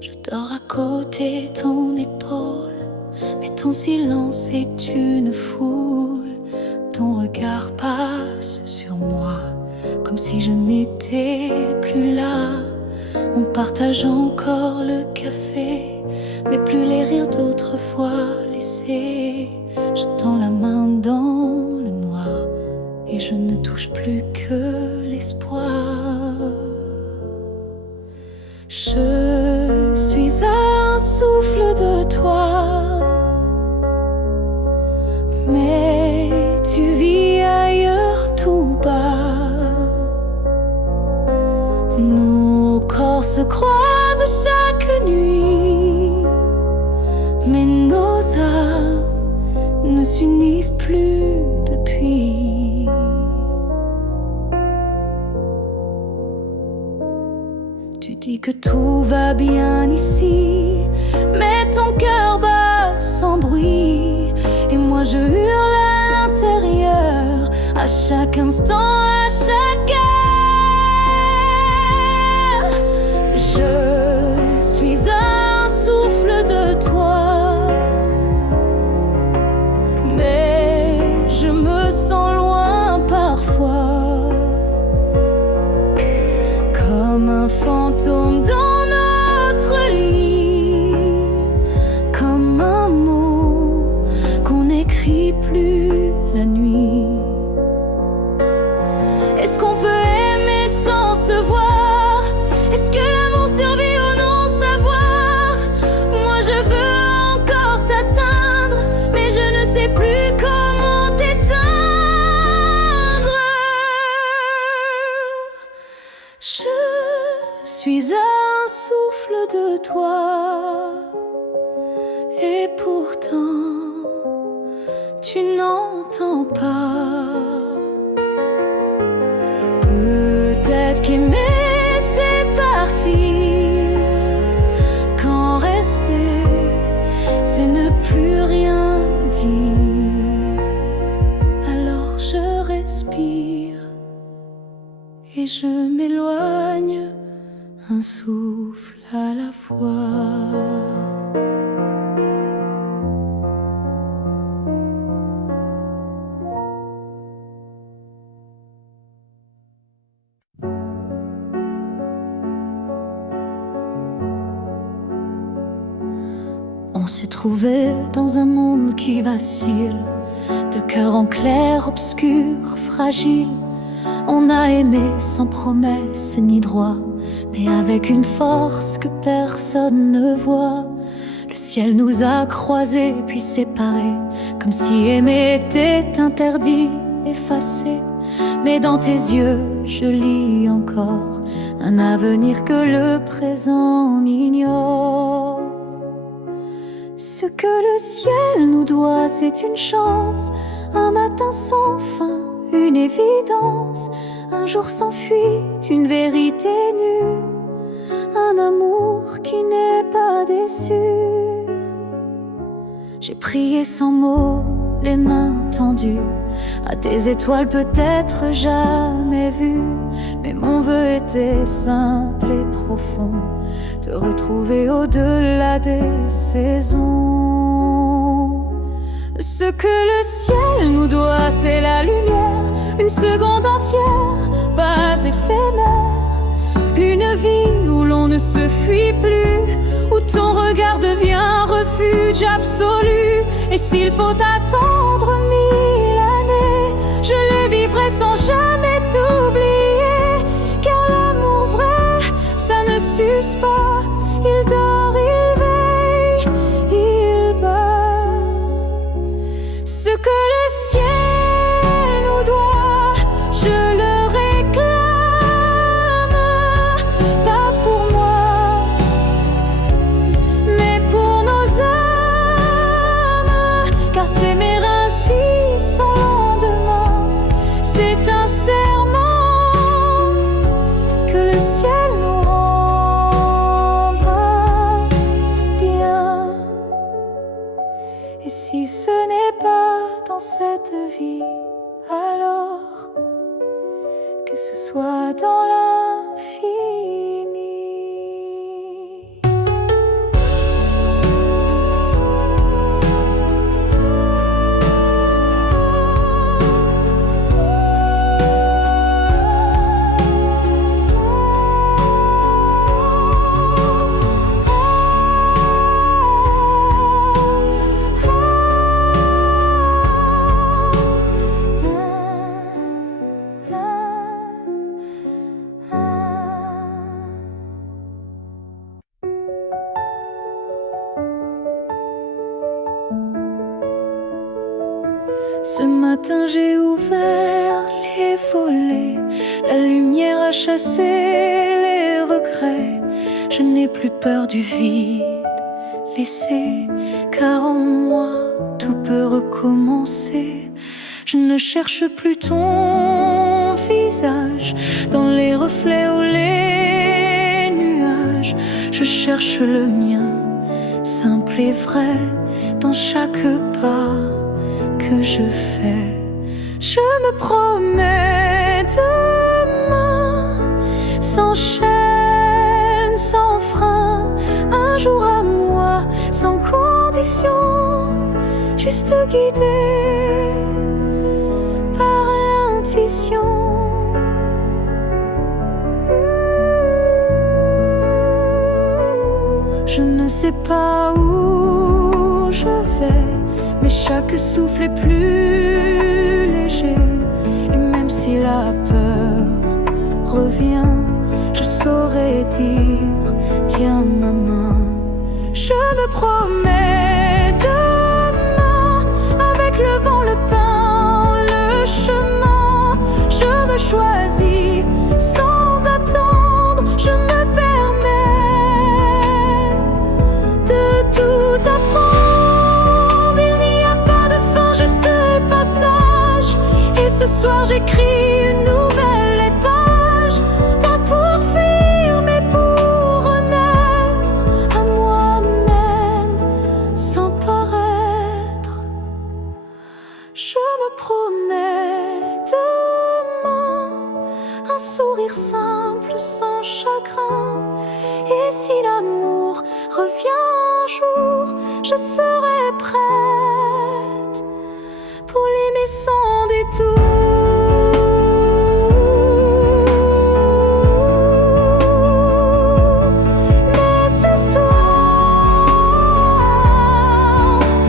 Je dors à côté de ton épaule, mais ton silence est une foule. Ton regard passe sur moi, comme si je n'étais plus là. On partage encore le café, mais plus les rires d'autrefois laissés. Je tends la main dans le noir et je ne touche plus que l'espoir. Je suis un souffle de toi, mais tu vis ailleurs tout bas. Nos corps se croisent chaque nuit, mais nos âmes ne s'unissent plus depuis. Tu dis que tout va bien ici, mais ton cœur bat sans bruit. Et moi je hurle à l'intérieur, à chaque instant, à chaque heure. Je suis un souffle de toi, mais je me sens loin parfois, comme un fantôme dans notre lit, comme un mot qu'on n'écrit plus la nuit. Est-ce qu'on peut aimer sans se voir? Est-ce que l'amour survit au non-savoir? Moi je veux encore t'atteindre, mais je ne sais plus comment t'éteindre. Je suis un souffle de toi, et pourtant tu n'entends pas. Peut-être qu'aimer c'est partir, quand rester c'est ne plus rien dire. Alors je respire et je m'éloigne, un souffle à la fois. On s'est trouvé dans un monde qui vacille, de cœur en clair, obscur, fragile. On a aimé sans promesse ni droit, mais avec une force que personne ne voit. Le ciel nous a croisés puis séparés, comme si aimer était interdit, effacé. Mais dans tes yeux, je lis encore un avenir que le présent ignore. Ce que le ciel nous doit, c'est une chance, un matin sans fin, une évidence, un jour sans fuite, une vérité nue, un amour qui n'est pas déçu. J'ai prié sans mots, les mains tendues à tes étoiles peut-être jamais vues, mais mon vœu était simple et profond, te retrouver au-delà des saisons. Ce que le ciel nous doit, c'est la lumière, une seconde entière, pas éphémère, une vie où l'on ne se fuit plus, où ton regard devient un refuge absolu. Et s'il faut attendre 1000 années, je les vivrai sans jamais t'oublier, car l'amour vrai, ça ne s'use pas. Il dort, il veille, il bat. Ce que le ciel nous doit, je le réclame, pas pour moi, mais pour nos âmes, car s'aimer ainsi sans lendemain, c'est un serment que le ciel nous rendra bien. Et si ce n'est pas dans cette vie, alors que ce soit dans l'infini. matin j'ai ouvert les volets, la lumière a chassé les regrets. Je n'ai plus peur du vide laissé, car en moi tout peut recommencer. Je ne cherche plus ton visage dans les reflets ou les nuages. Je cherche le mien, simple et vrai, dans chaque pas que je fais. Je me promets demain, sans chaîne, sans frein, un jour à moi, sans condition, juste guidé par l'intuition. Je ne sais pas où je vais, mais chaque souffle est plus léger. Et même si la peur revient, je saurais dire, tiens ma main. Je me promets demain, avec le vent, le pain, le chemin. Je me choisis sans attendre, je me permets de tout apprendre. Il n'y a pas de fin, juste passage. Et ce soir j'écris une nouvelle page, pas pour fuir mais pour renaître à moi-même sans paraître. Je me promets demain, un sourire simple sans chagrin. Et si l'amour revient un jour, je serai prête pour l'aimer sans détour. Mais ce soir,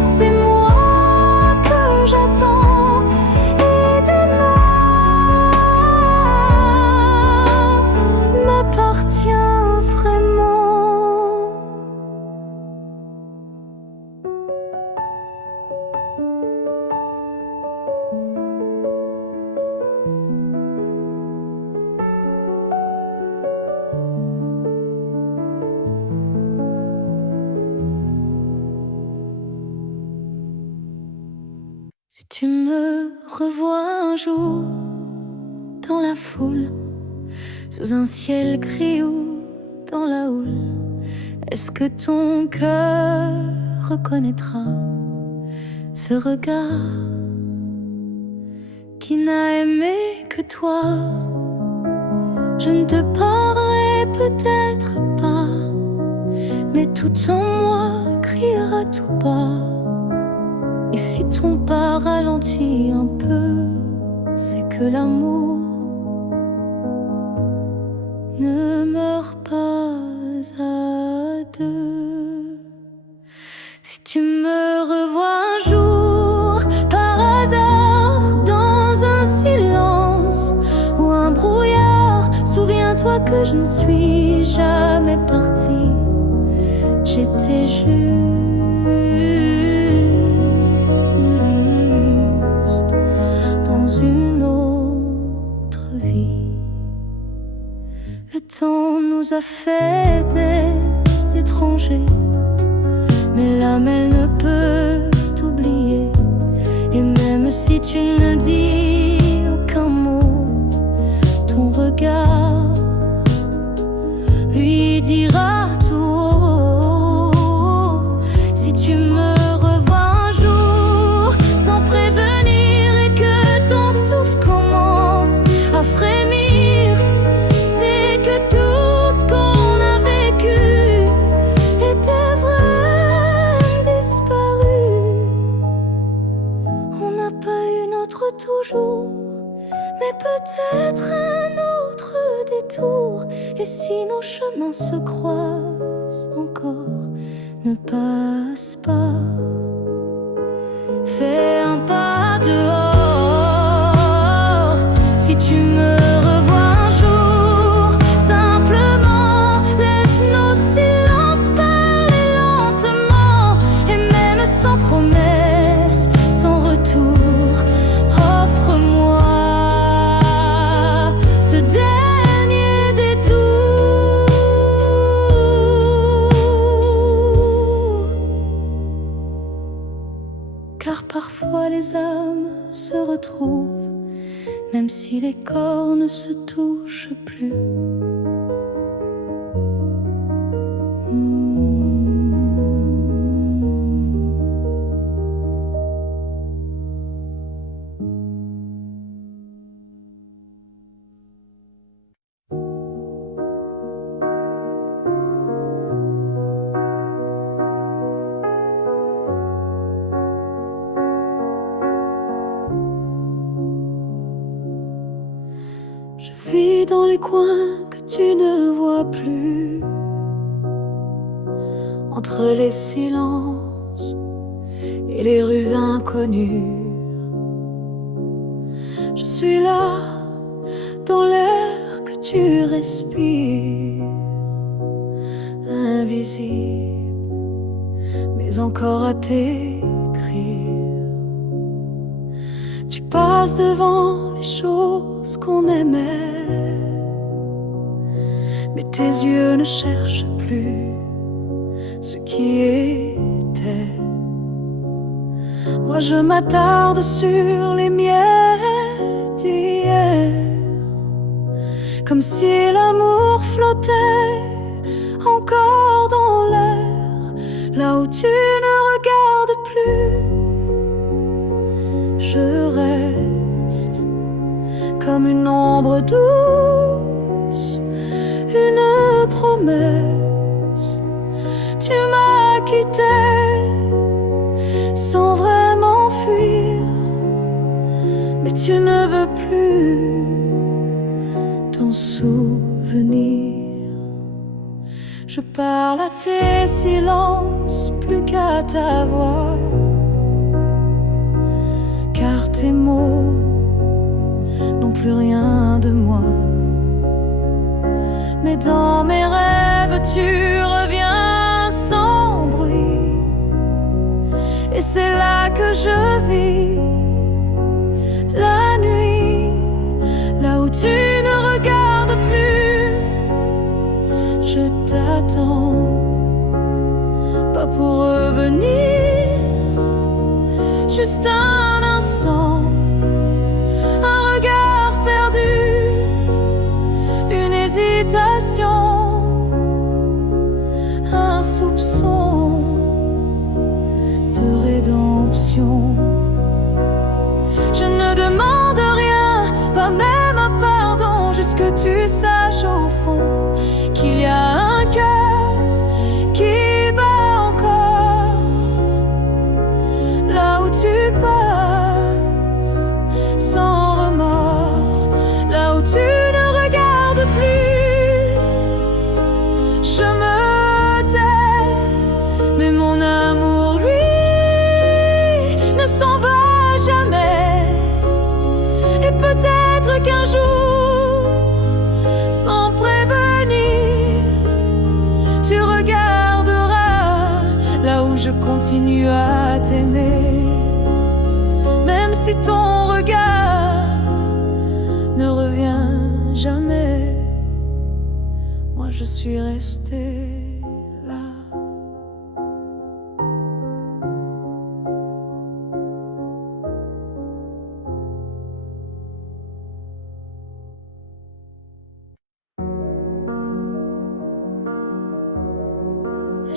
c'est moi que j'attends. Et demain m'appartient vraiment. Si tu me revois un jour dans la foule, sous un ciel gris ou dans la houle, est-ce que ton cœur reconnaîtra ce regard qui n'a aimé que toi? Je ne te parlerai peut-être pas, mais tout en moi criera tout bas. Et si ton pas ralentit un peu, c'est que l'amour ne meurt pas à deux. Si tu me revois un jour par hasard dans un silence ou un brouillard, souviens-toi que je ne suis jamais partie. J'étais juste dans une autre vie. Le temps nous a fait des étrangers, mais l'âme elle ne peut t'oublier. Et même si tu ne dis aucun mot, ton regard lui dira tout haut. Si tu me revois un jour sans prévenir et que ton souffle commence à frémir, c'est que tout ce qu'on a vécu était vrai, disparu. On n'a pas eu notre toujours, mais peut-être un autre détour. Et si nos chemins se croisent encore, ne passe pas. Fais un pas dehors. Si tu me revois un jour, simplement laisse nos silences parler lentement. Et même sans promesse, sans retour, oh, si les corps ne se touchent plus. Je vis dans les coins que tu ne vois plus, entre les silences et les rues inconnues. Je suis là, dans l'air que tu respires, invisible, mais encore à t'écrire. Tu passes devant les choses qu'on aimait, mais tes yeux ne cherchent plus ce qui était. Moi je m'attarde sur les miettes d'hier, comme si l'amour flottait encore dans l'air, là où tu ne regardes plus. Je reste comme une ombre douce, une promesse. Tu m'as quitté sans vraiment fuir, mais tu ne veux plus t'en souvenir. Je parle à tes silences plus qu'à ta voix, car tes mots n'ont plus rien de moi. Mais dans mes rêves tu reviens sans bruit, et c'est là que je vis la nuit, là où tu ne regardes plus. Je t'attends, pas pour revenir, juste un instant, un regard perdu, une hésitation, un soupçon de rédemption. Je ne demande rien, pas même un pardon, juste que tu saches au fond qu'il y a un cœur qui bat encore, là où tu passes sans remords, là où tu ne regardes plus. Je me tais, mais mon amour, lui, ne s'en va jamais. Et peut-être qu'un jour, sans prévenir, tu regarderas là où je continue à t'aimer. Même si ton regard ne revient jamais, moi je suis restée là.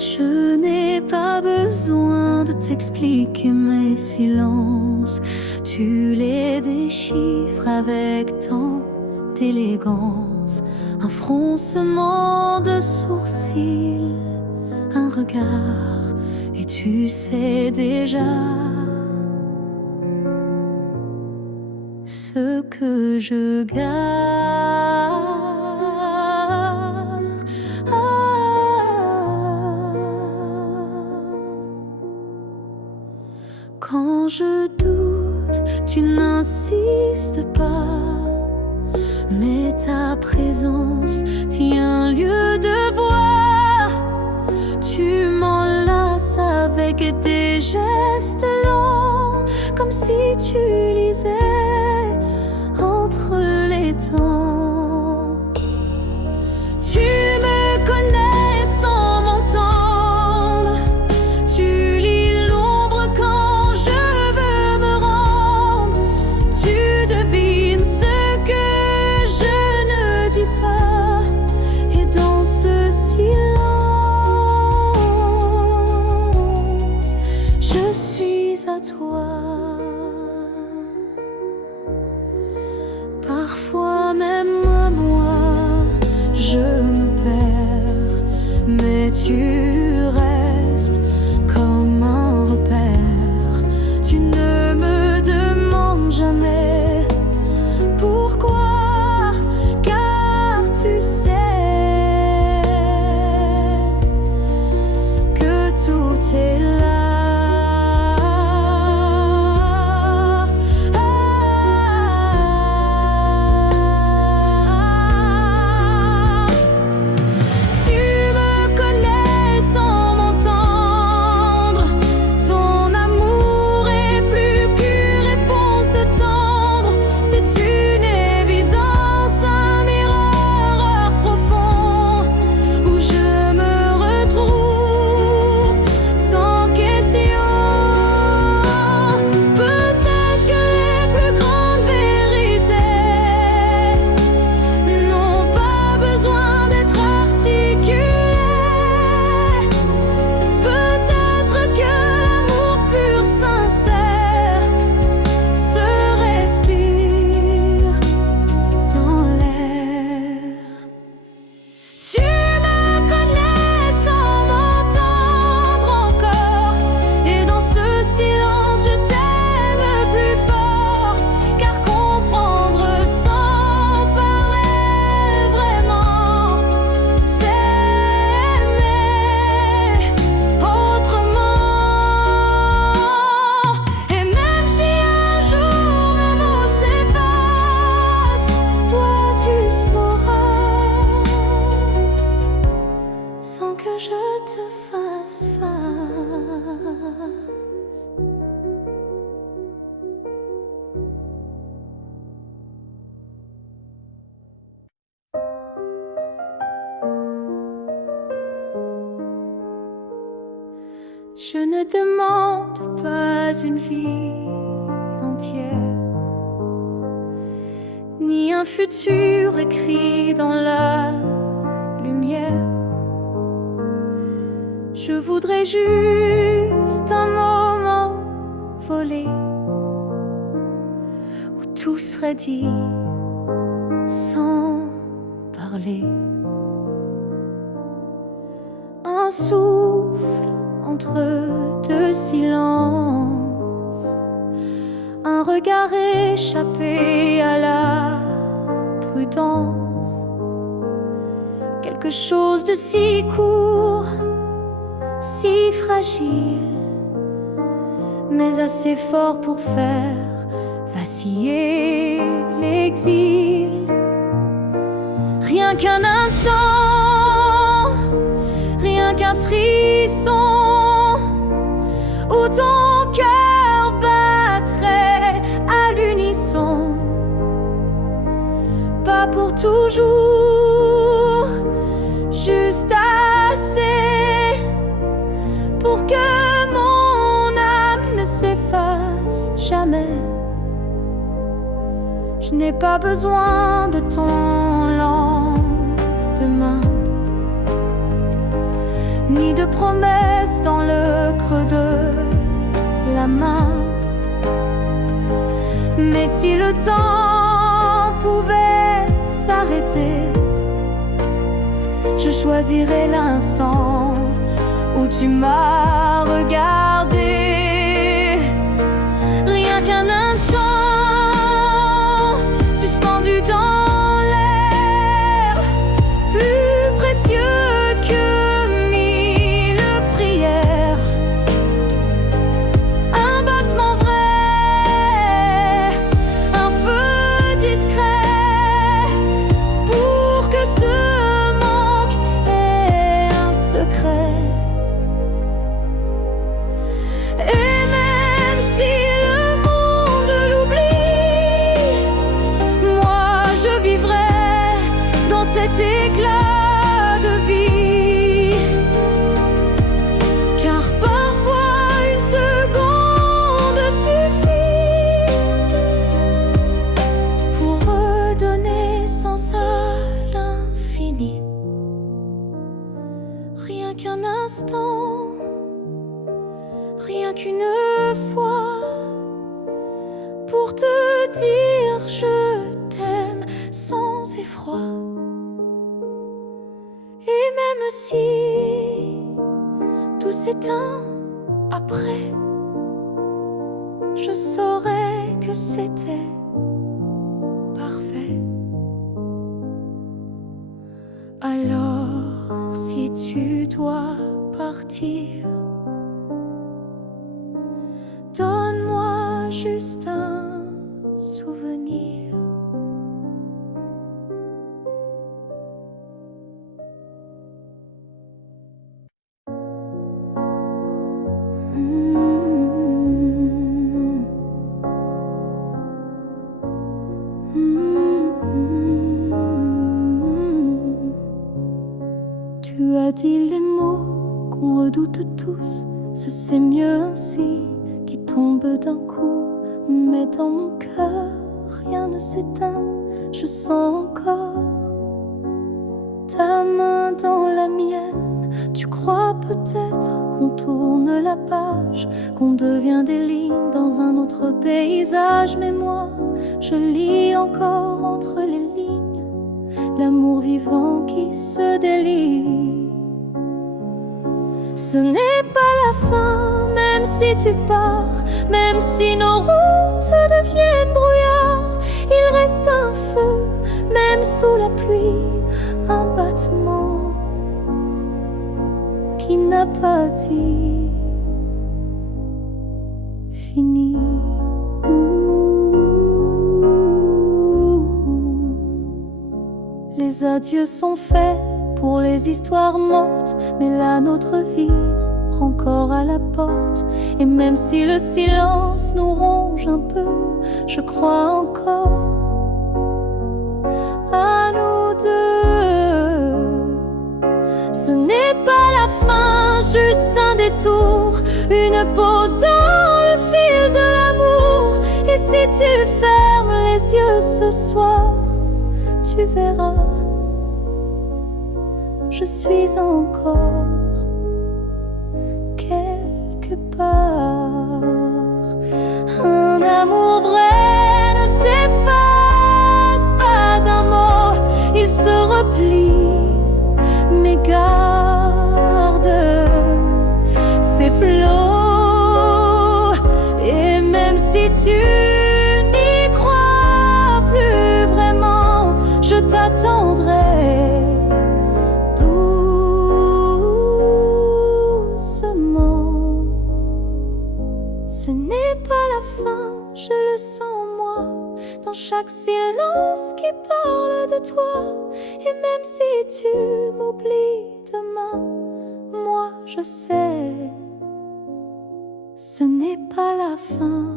Je n'ai pas besoin de t'expliquer mes silences, tu les déchiffres avec tant d'élégance. Un froncement de sourcils, un regard, et tu sais déjà ce que je garde. Quand je doute, tu n'insistes pas, mais ta présence tient lieu de voix. Tu m'enlaces avec des gestes lents, comme si tu lisais entre les temps. Tu me connais sans m'entendre, tu lis l'ombre quand je veux me rendre, tu devines ce Je ne demande pas une vie entière, ni un futur écrit dans la lumière. Je voudrais juste un moment volé où tout serait dit sans parler. Un souffle entre deux silences, un regard échappé à la prudence. Quelque chose de si court, si fragile, mais assez fort pour faire vaciller l'exil. Rien qu'un instant, rien qu'un frisson, où ton cœur battrait à l'unisson. Pas pour toujours, juste assez pour que mon âme ne s'efface jamais. Je n'ai pas besoin de ton lendemain, ni de promesses dans le creux de la main. Mais si le temps pouvait s'arrêter, je choisirais l'instant où tu m'as regardé. Rien qu'un instant, suspendu dans l'air, plus précieux que mille prières. Un battement vrai, un feu discret, pour que ce manque ait un secret. Et même si le monde l'oublie, moi je vivrai dans cet éclat de vie. Car parfois une seconde suffit pour redonner sens à l'infini. Rien qu'un instant, rien qu'une fois, pour te dire je t'aime sans effroi. Et même si tout s'éteint après, je saurais que c'était parfait. Alors si tu dois partir, donne-moi juste un souvenir. Tu as dit les mots qu'on redoute tous, ce c'est mieux ainsi, qui tombe d'un coup. Mais dans mon cœur, rien ne s'éteint, je sens encore ta main dans la mienne. Tu crois peut-être qu'on tourne la page, qu'on devient des lignes dans un autre paysage. Mais moi, je lis encore entre les lignes l'amour vivant qui se délie. Ce n'est pas la fin, même si tu pars, même si nos routes deviennent brouillard. Il reste un feu, même sous la pluie, un battement qui n'a pas dit fini. Les adieux sont faits pour les histoires mortes, mais la nôtre vire encore à la porte. Et même si le silence nous ronge un peu, je crois encore à nous deux. Ce n'est pas la fin, juste un détour, une pause dans le fil de l'amour. Et si tu fermes les yeux ce soir, tu verras, je suis encore quelque part. Un amour vrai ne s'efface pas d'un mot, il se replie, mais garde ses flots. Et même si tu n'y crois plus vraiment, je t'attendrai doucement. Ce n'est pas la fin, je le sens en moi, dans chaque silence qui parle de toi. Et même si tu m'oublies demain, moi je sais, ce n'est pas la fin.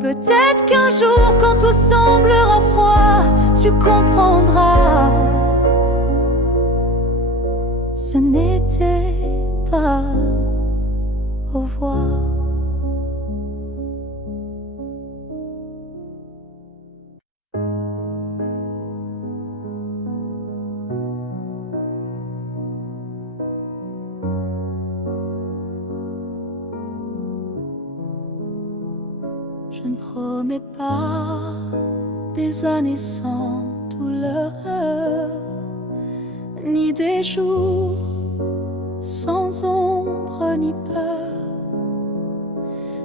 Peut-être qu'un jour, quand tout semblera froid, tu comprendras, ce n'était pas au revoir. Je ne promets pas des années sans douleur, ni des jours sans ombre ni peur.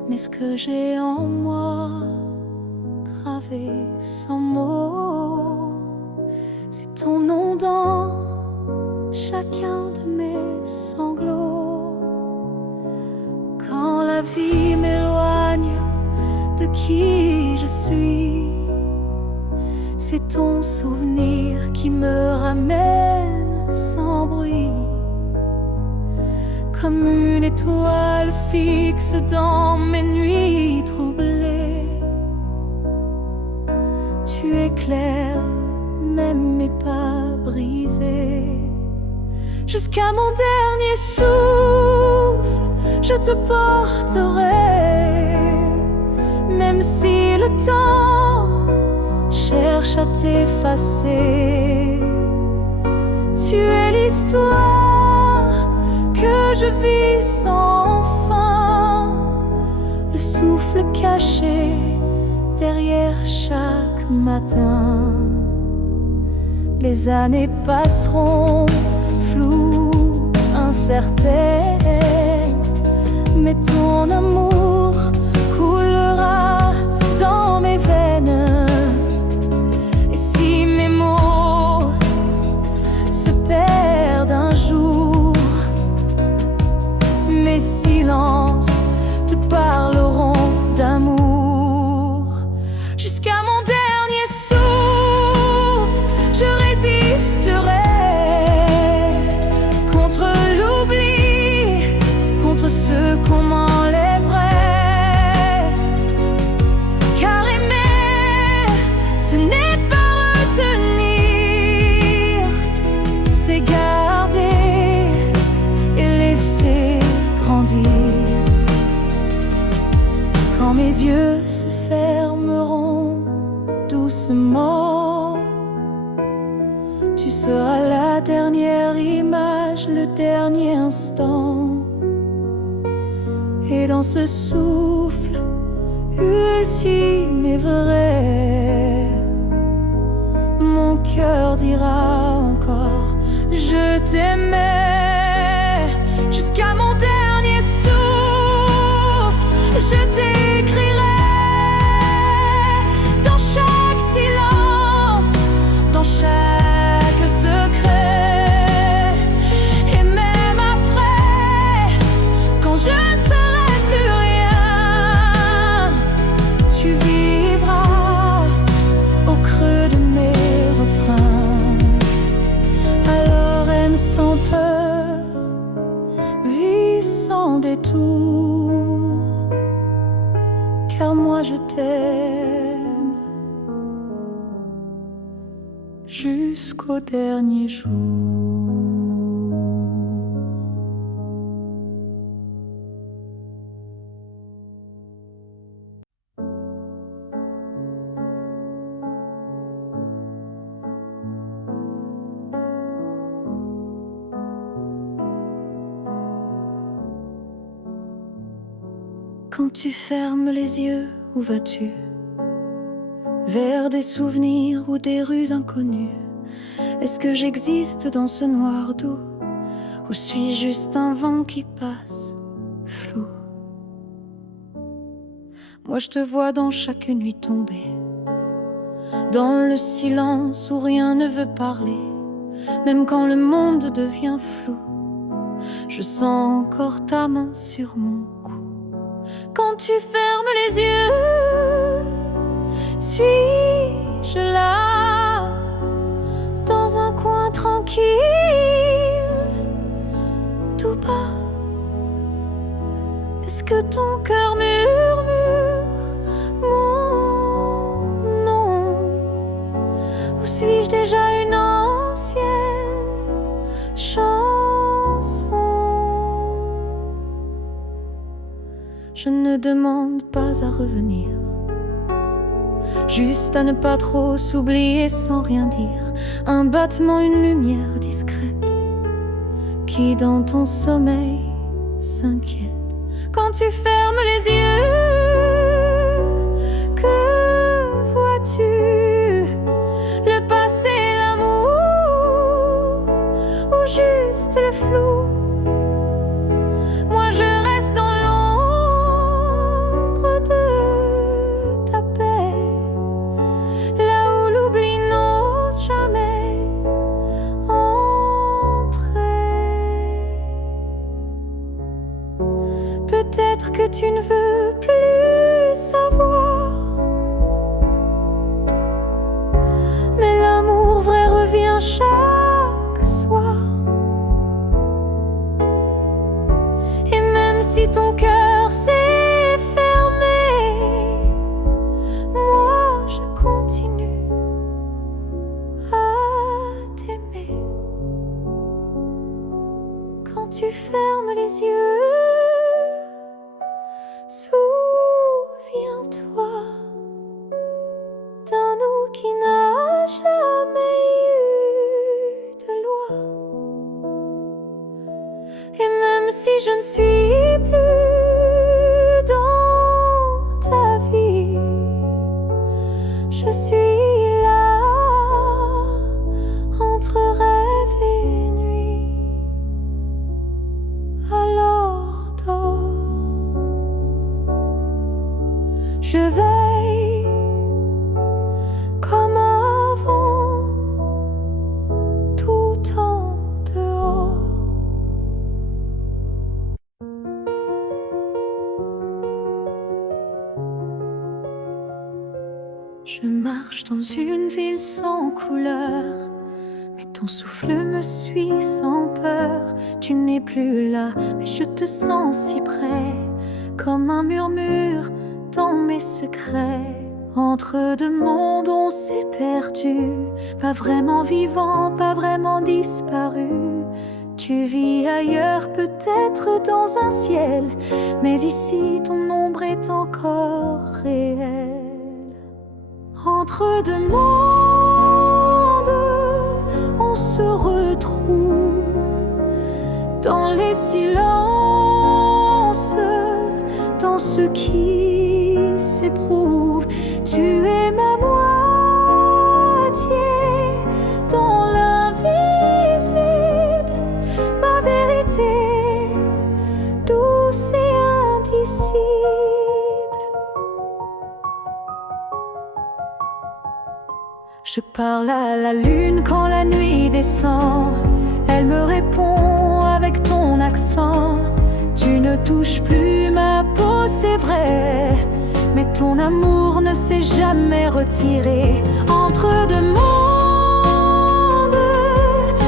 Mais ce que j'ai en moi, gravé sans mots, c'est ton nom dans chacun de mes sanglots. Quand la vie m'éloigne de qui je suis, c'est ton souvenir qui me ramène sans bruit, comme une étoile fixe dans mes nuits troublées. Tu éclaires même mes pas brisés. Jusqu'à mon dernier souffle, je te porterai, même si le temps cherche à t'effacer. Tu es l'histoire que je vis sans fin, le souffle caché derrière chaque matin. Les années passeront floues, incertaines, mais ton amour coulera dans mes veines. Et si mes mots se perdent un jour, mes silences te parleront d'amour. Jusqu'à mon dernier souffle, je résisterai contre l'oubli, contre ce qu'on m'enlèverait. Car aimer, ce n'est pas retenir, c'est garder et laisser grandir. Quand mes yeux se fermeront doucement, tu seras la dernière image, le dernier instant. Et dans ce souffle ultime et vrai, mon cœur dira encore je t'aimais. Jusqu'à mon dernier souffle, je t'écrirai dans chaque silence, dans chaque secret. Et même après, quand je ne serai plus rien, tu vivras au creux de mes refrains. Alors aime sans peur, vis sans détour, car moi je t'aime jusqu'au dernier jour. Quand tu fermes les yeux, où vas-tu? Vers des souvenirs ou des rues inconnues? Est-ce que j'existe dans ce noir doux? Ou suis-je juste un vent qui passe, flou? Moi je te vois dans chaque nuit tombée, dans le silence où rien ne veut parler. Même quand le monde devient flou, je sens encore ta main sur mon cou. Quand tu fermes les yeux, suis-je là, dans un coin tranquille, tout bas? Est-ce que ton cœur murmure mon nom? Ou suis-je déjà une ancienne chanson? Je ne demande pas à revenir, juste à ne pas trop s'oublier sans rien dire. Un battement, une lumière discrète qui dans ton sommeil s'inquiète. Quand tu fermes les yeux, que vois-tu? Le passé, l'amour ou juste le flou? Moi je reste dans l'ombre de ta paix, là où l'oubli n'ose jamais entrer. Peut-être que tu ne veux plus savoir, mais l'amour vrai revient chaque soir. Et même si ton cœur s'est fermé, moi je continue à t'aimer. Quand tu fermes les yeux, souviens-toi d'un nous qui n'a jamais eu de loi. Et même si je ne suis plus dans ta vie, je suis là entre rêve et nuit. Alors dors, je veille comme avant, tout en dehors. Je marche dans une ville sans couleur, mais ton souffle me suit sans peur. Tu n'es plus là, mais je te sens si près, comme un murmure dans mes secrets. Entre deux mondes on s'est perdu, pas vraiment vivant, pas vraiment disparu. Tu vis ailleurs, peut-être dans un ciel, mais ici ton ombre est encore réelle. Entre deux mondes, on se retrouve dans les silences, dans ce qui s'éprouve. Tu es ma moitié dans l'invisible, ma vérité douce et indicible. Je parle à la lune quand la nuit descend, elle me répond avec ton accent. Tu ne touches plus ma peau, c'est vrai, mais ton amour ne s'est jamais retiré. Entre deux mondes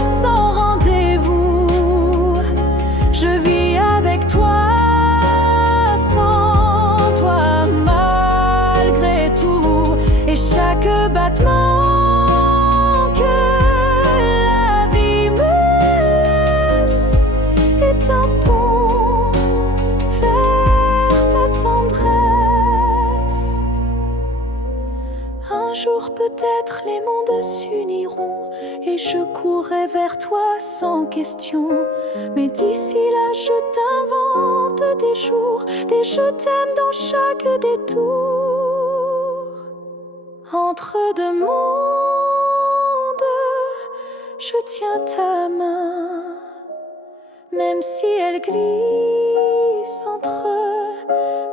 sans rendez-vous, je vis avec toi, sans toi, malgré tout. Et chaque battement un pont vers ta tendresse. Un jour peut-être les mondes s'uniront, et je courrai vers toi sans question. Mais d'ici là je t'invente des jours, des je t'aime dans chaque détour. Entre deux mondes, je tiens ta main, même si elle glisse entre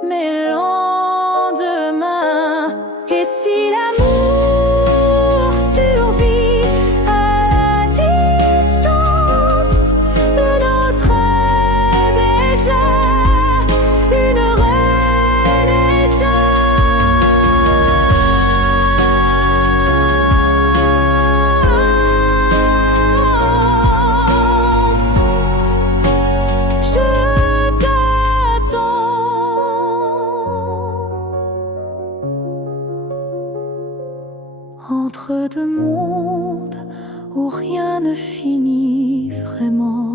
mes lendemains. Et si l'amour survit à la distance, le nôtre est déjà une renaissance. Je t'attends entre deux mondes où rien ne finit vraiment.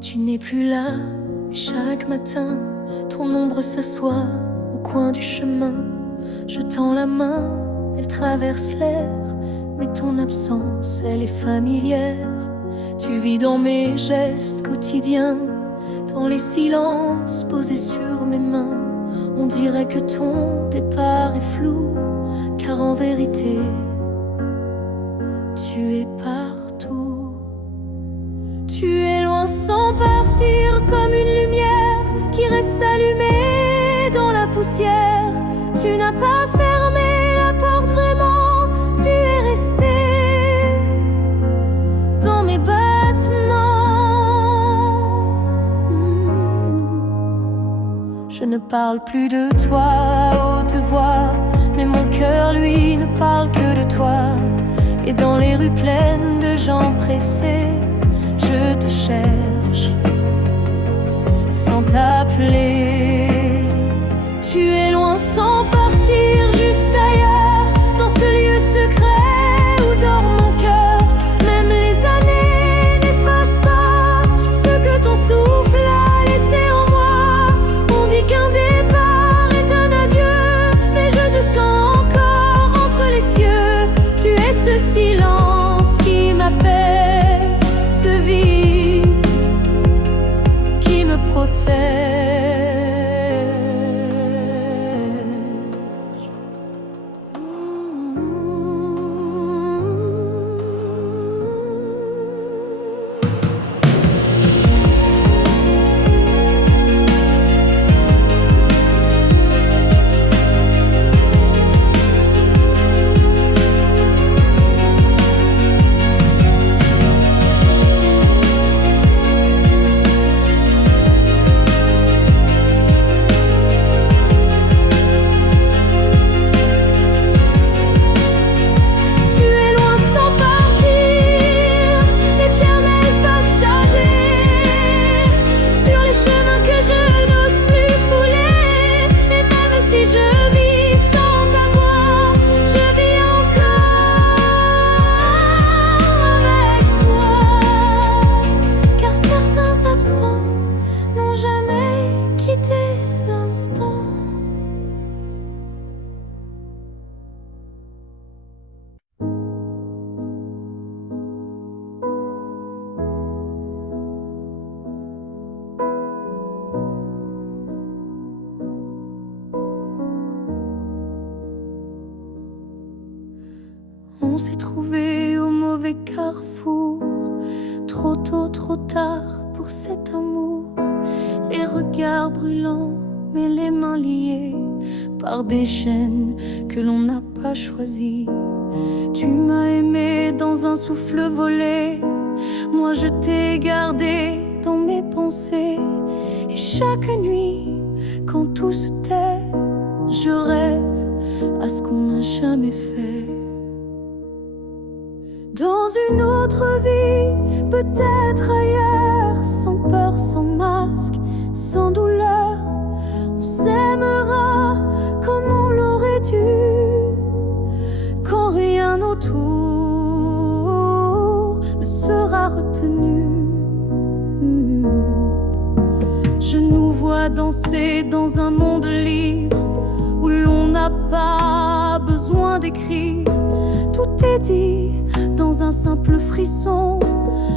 Tu n'es plus là, mais chaque matin, ton ombre s'assoit au coin du chemin. Je tends la main, elle traverse l'air, mais ton absence, elle est familière. Tu vis dans mes gestes quotidiens, dans les silences posés sur mes mains. On dirait que ton départ est flou, car en vérité, tu es partout. Tu es loin sans partir, comme une lumière qui reste allumée dans la poussière. Tu n'as pas fermé la porte vraiment, tu es resté dans mes battements. Je ne parle plus de toi à haute voix, mais mon cœur lui ne parle que de toi. Et dans les rues pleines de gens pressés, je te cherche sans t'appeler. Tu es loin sans partir, juste ailleurs, dans ce lieu secret où dort mon cœur. Même les années n'effacent pas ce que ton souffle a laissé en moi. On dit qu'un départ est un adieu, mais je te sens encore entre les cieux. Tu es ce silence qui m'apaise, ce vide qui me protège. On s'est trouvé au mauvais carrefour, trop tôt, trop tard pour cet amour. Les regards brûlants, mais les mains liées par des chaînes que l'on n'a pas choisies. Tu m'as aimé dans un souffle volé, moi je t'ai gardé dans mes pensées. Et chaque nuit, quand tout se tait, je rêve à ce qu'on n'a jamais fait. Dans une autre vie, peut-être ailleurs, sans peur, sans masque, sans Je nous vois danser dans un monde libre où l'on n'a pas besoin d'écrire. Tout est dit dans un simple frisson,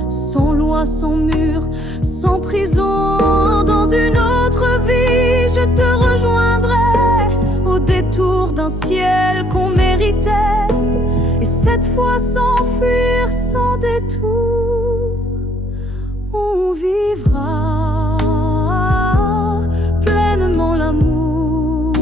sans loi, sans mur, sans prison. Dans une autre vie, je te rejoindrai au détour d'un ciel qu'on méritait, et cette fois sans fuir, sans détour, on vivra pleinement l'amour.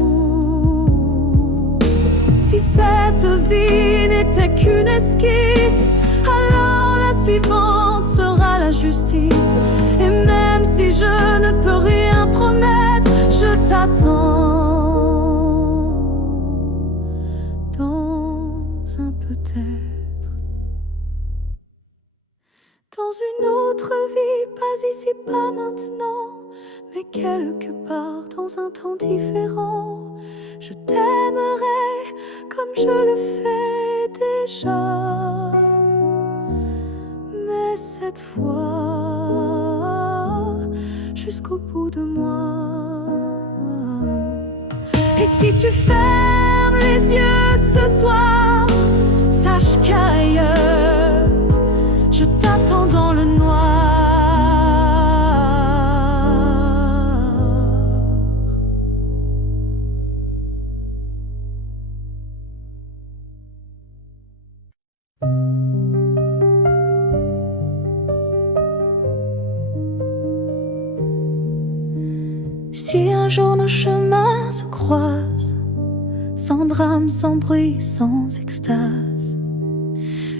Si cette vie n'était qu'une esquisse, alors la suivante sera la justice. Et même si je ne peux rien promettre, je t'attends dans un peut-être. Dans une autre vie, pas ici, pas maintenant, mais quelque part dans un temps différent. Je t'aimerai comme je le fais déjà, mais cette fois jusqu'au bout de moi. Et si tu fermes les yeux ce soir, sache qu'ailleurs je t'attends dans le noir. Si un jour nos chemins se croisent, sans drame, sans bruit, sans extase,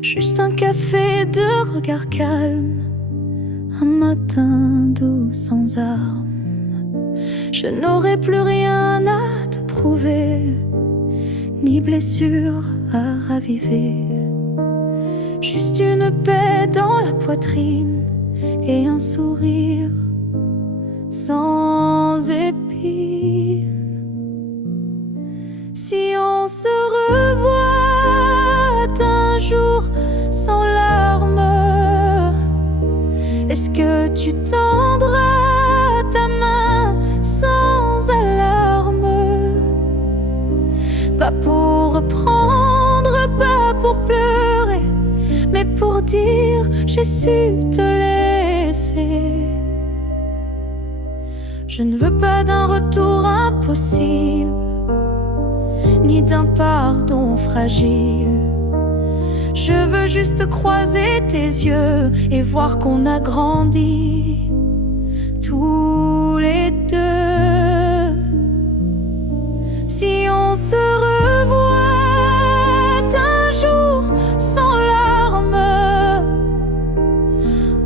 juste un café de regard calme, un matin doux sans armes, je n'aurai plus rien à te prouver, ni blessure à raviver, juste une paix dans la poitrine et un sourire sans épines. Si on se revoit un jour sans larmes, est-ce que tu tendras ta main sans alarme? Pas pour reprendre, pas pour pleurer, mais pour dire j'ai su te laisser. Je ne veux pas d'un retour impossible, ni d'un pardon fragile. Je veux juste croiser tes yeux et voir qu'on a grandi tous les deux. Si on se revoit un jour sans larmes,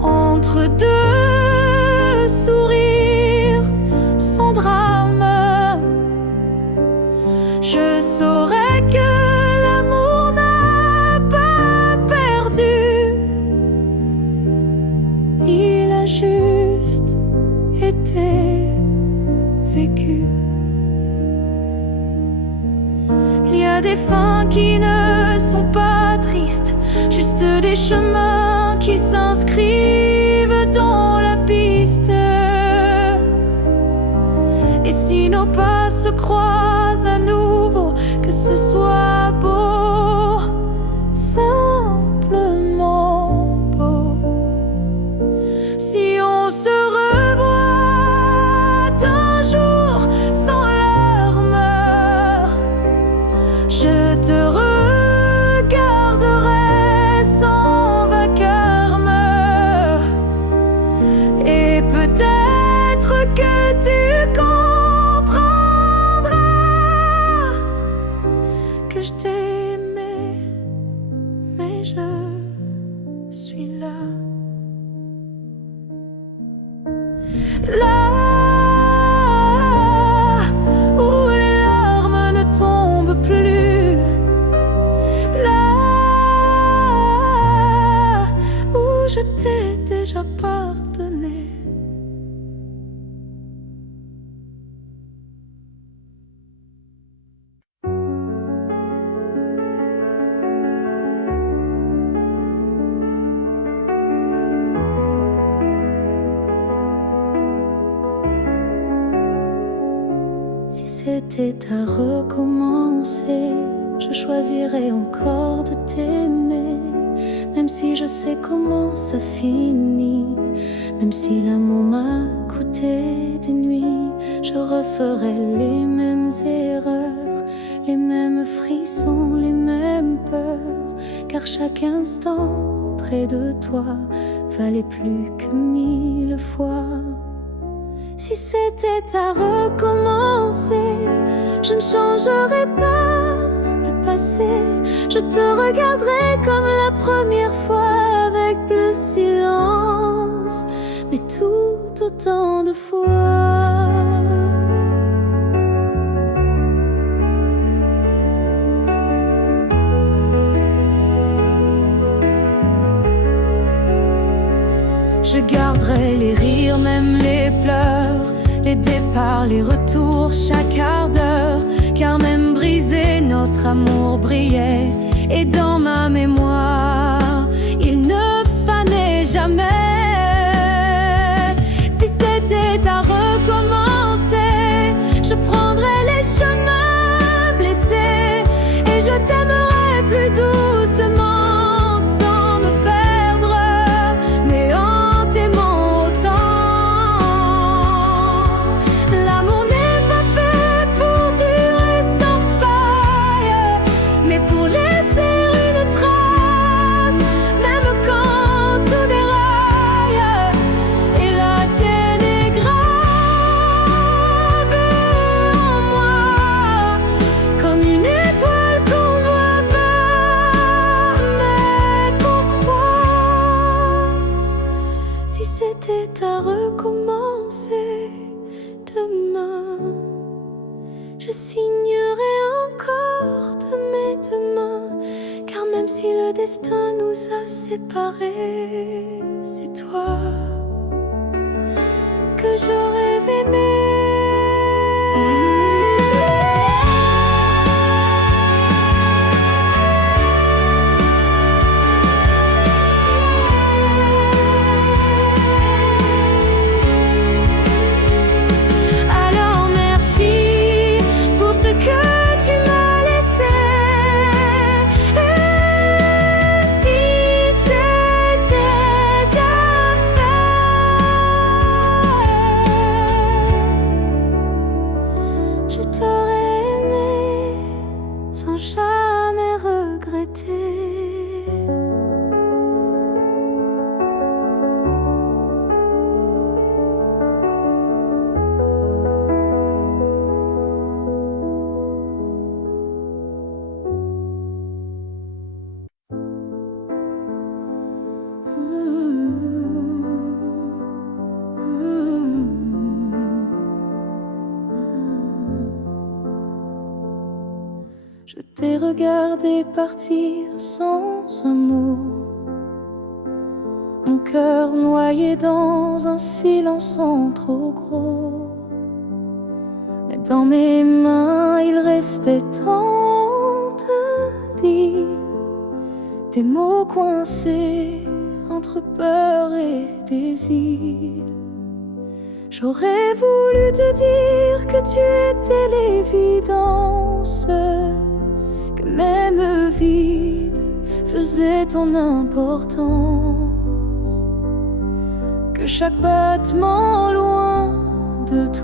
entre deux sourires sans drame, je saurais que l'amour n'a pas perdu. Il a juste été vécu. Il y a des fins qui ne sont pas tristes, juste des chemins qui s'inscrivent dans la piste. Et si nos pas se croisent à nouveau, que ce soit beau, simplement beau. Si on se revoit un jour sans larmes, je te regarderai sans vacarme, et peut-être que tu comprendras que je t'ai aimé, mais je suis là. Là où les larmes ne tombent plus, là où je t'ai déjà pardonné. Si c'était à recommencer, je choisirais encore de t'aimer. Même si je sais comment ça finit, même si l'amour m'a coûté des nuits, je referais les mêmes erreurs, les mêmes frissons, les mêmes peurs. Car chaque instant près de toi valait plus que 1000 fois. Si c'était à recommencer, je ne changerais pas le passé. Je te regarderais comme la première fois, avec plus silence, mais tout autant de fois. Je garderai les rires, même les pleurs, les départs, les retours, chaque quart d'heure. Car même brisé, notre amour brillait. Et dans ma mémoire, il ne fanait jamais. Si c'était à recommencer, je prendrais les chemins blessés, et je t'aimerais plus doucement. Si c'était à recommencer demain, je signerais encore de mes deux mains. Car même si le destin nous a séparés, c'est toi que j'aurais aimé. Je t'aurais aimé sans jamais regretter. Je t'ai regardé partir sans un mot, mon cœur noyé dans un silence trop gros. Mais dans mes mains il restait tant de dire, des mots coincés entre peur et désir. J'aurais voulu te dire que tu étais l'évidence, que même vide faisait ton importance, que chaque battement loin de toi